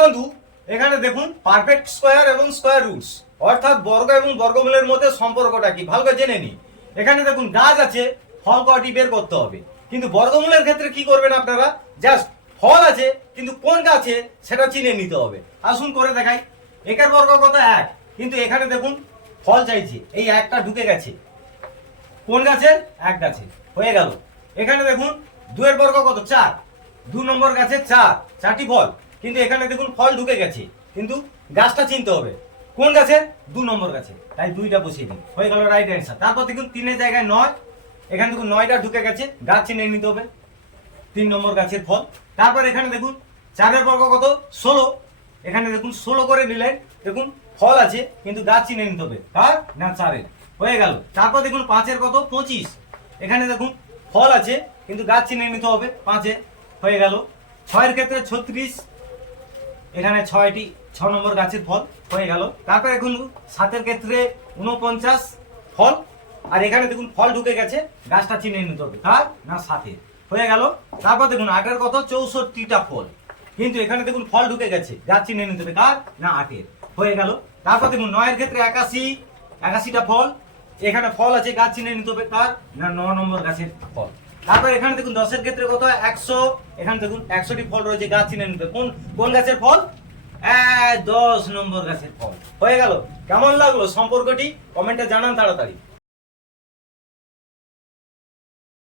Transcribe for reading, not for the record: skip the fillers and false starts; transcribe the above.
বন্ধু এখানে দেখুন পারফেক্ট স্কয়ার এবং স্কয়ার রুটস অর্থাৎ বর্গ এবং বর্গমূলের মধ্যে সম্পর্কটা কি ভালো করে জেনে নি। এখানে দেখুন গাছ আছে, ফল কয়টি বের করতে হবে, কিন্তু বর্গমূলের ক্ষেত্রে কি করবেন আপনারা, জাস্ট ফল আছে কিন্তু কোন গাছে সেটা চিনে নিতে হবে। আসুন করে দেখাই। একের বর্গ কত 1, কিন্তু এখানে দেখুন ফল চাইছে, এই একটা ঢুকে গেছে কোন গাছের, 1 গাছে, হয়ে গেল। এখানে দেখুন 2 এর বর্গ কত 4, 2 নম্বর গাছে 4টি ফল, কিন্তু এখানে দেখুন ফল ঢুকে গেছে, কিন্তু গাছটা চিনতে হবে কোন গাছের, 2 নম্বর গাছে, তাই 2টা বসিয়ে দিন, হয়ে গেল রাইট অ্যান্সার। তারপর দেখুন 3 এর জায়গায় 9, এখানে দেখুন 9টা ঢুকে গেছে, গাছ চিনে নিতে হবে, 3 নম্বর গাছের ফল। তারপর এখানে দেখুন 4 এর বর্গ কত 16, এখানে দেখুন 16 করে নিলেন, দেখুন ফল আছে কিন্তু গাছ চিনে নিতে হবে, কার না 4 এর, হয়ে গেল। তারপর দেখুন 5 এর কত 25, এখানে দেখুন ফল আছে কিন্তু গাছ চিনে নিতে হবে 5 এ, হয়ে গেল। 6 এর ক্ষেত্রে 36, এখানে 6 নম্বর গাছের ফল, হয়ে গেল। তারপর এখন 7 এর ক্ষেত্রে 49 ফল, আর এখানে দেখুন ফল ঢুকে গেছে, গাছটা চিনে নিতে হবে, কার না 7 এর, হয়ে গেল। তারপর দেখুন 8 এর কত 64টা ফল, কিন্তু এখানে দেখুন ফল ঢুকে গেছে, গাছ চিনে নিতে হবে, কার না 8 এর, হয়ে গেল। তারপর দেখুন 9 এর ক্ষেত্রে 81টা ফল, এখানে ফল আছে, গাছ চিনে নিতে হবে, কার না 9 নম্বর গাছের ফল। তারপর এখানে দেখুন 10 এর ক্ষেত্রে কত 100, এখানে দেখুন 100টি ফল রয়েছে, গাছ চিনে নিতে হবে, কোন গাছের ফল, 10 নম্বর গাছের ফল, হয়ে গেল। কেমন লাগলো সম্পর্কটি কমেন্টে জানান তাড়াতাড়ি।